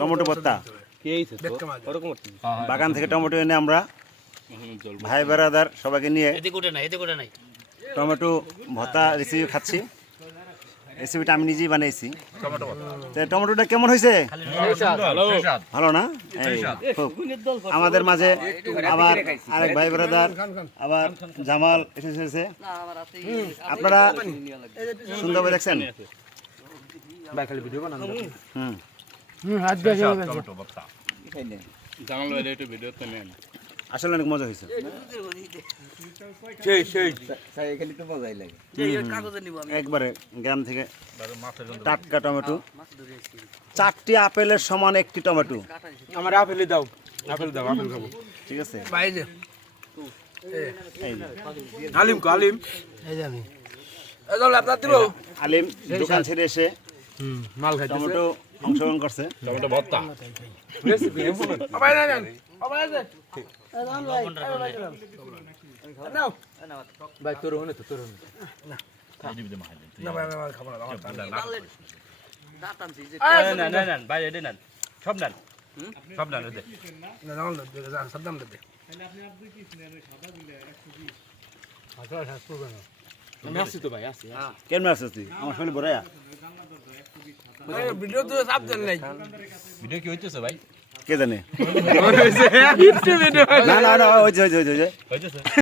Tomato ভর্তা বাগান থেকে টমেটো এনে আমরা ভাই বেড়াদার সবাইকে নিয়ে টমেটো ভর্তা রেসিপি খাচ্ছি। রেসিপিটা আমি নিজেই বানিয়েছি। টমেটোটা কেমন হয়েছে? ভালো না? আমাদের মাঝে আবার আরেক ভাই ব্রাদার আবার জামাল এসেছে। আপনারা সুন্দরভাবে দেখছেন? আসলে অনেক মজা হয়েছে। একবারে গ্রাম থেকে টাটকা টমেটো, 4টি আপেলের সমান একটি টমেটো। আমার আপেল দাও, আপেল দাও, আপেল খাবো। ঠিক আছে। আলিম কো আলিম, আলিম দোকান ছেড়ে এসে মাল খাইতেছে। টমেটো অংশগ্রহণ করছে। টমেটো ভর্তা ভাই তোর হনে তো তোর হনে না ভাই আমি খাবো না আমার ঠান্ডা না না না ভাই এটা না সব না সব না দে না না দে সব দাম দে তাহলে আপনি আর দুই পিস নেন সাদা গুলো 120 আচ্ছা আচ্ছা করবে না আমি আসছি তো ভাই আসছি কেমন আছিস তুই? আমার শরীর বড়ায়া ভিডিও তো সাপ দেন নাই ভিডিও কি হইতেছে ভাই কে জানে? হইছে ভিডিও না না না হইছে হইছে হইছে হইতেছে